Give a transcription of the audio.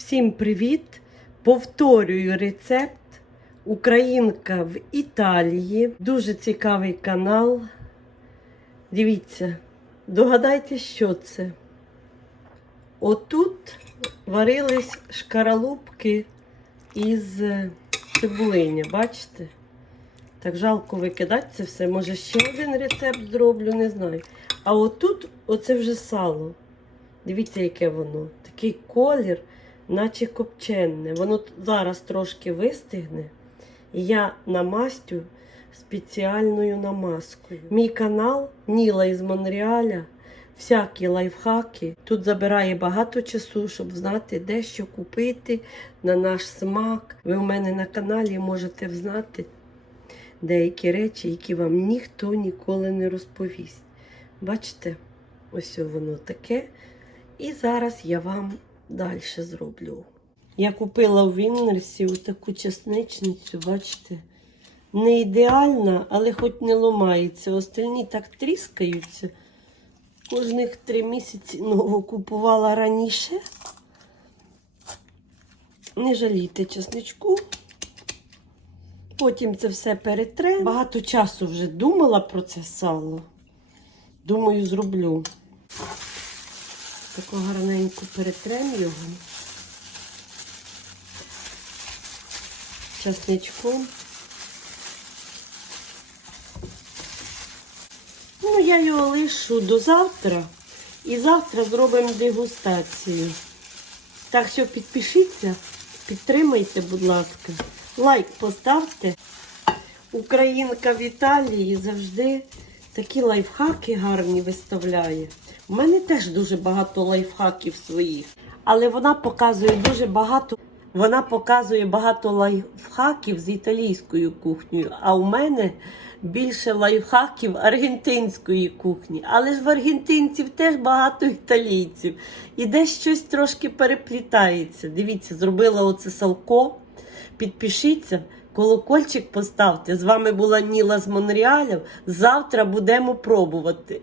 Всім привіт! Повторюю рецепт. Українка в Італії. Дуже цікавий канал. Дивіться, догадайтесь, що це. Отут варились шкаралупки із е, цибулиня, бачите? Так жалко викидати це все. Може ще один рецепт зроблю, не знаю. А отут оце вже сало. Дивіться, яке воно. Такий колір, наче копчене. Воно зараз трошки вистигне. І я намастю спеціальною намазкою. Мій канал Ніла із Монреаля. Всякі лайфхаки. Тут забирає багато часу, щоб знати, де що купити на наш смак. Ви у мене на каналі можете взнати деякі речі, які вам ніхто ніколи не розповість. Бачите, ось воно таке. І зараз я вам далі зроблю. Я купила у Віннерсі таку чесничницю, бачите. Не ідеальна, але хоч не ломається. Остальні так тріскаються. Кожних три місяці нову купувала раніше. Не жалійте чесничку. Потім це все перетрем. Багато часу вже думала про це сало. Думаю, зроблю. Таку гарненько перетрем його. Часничком. Ну, я його лишу до завтра. І завтра зробимо дегустацію. Так що підпишіться, підтримайте, будь ласка. Лайк поставте. Українка в Італії завжди такі лайфхаки гарні виставляє. У мене теж дуже багато лайфхаків своїх. Але вона показує дуже багато. Вона показує багато лайфхаків з італійською кухнею. А у мене більше лайфхаків аргентинської кухні. Але ж в аргентинців теж багато італійців. І десь щось трошки переплітається. Дивіться, зробила оце салко. Підпишіться, колокольчик поставте. З вами була Ніла з Монреалів. Завтра будемо пробувати.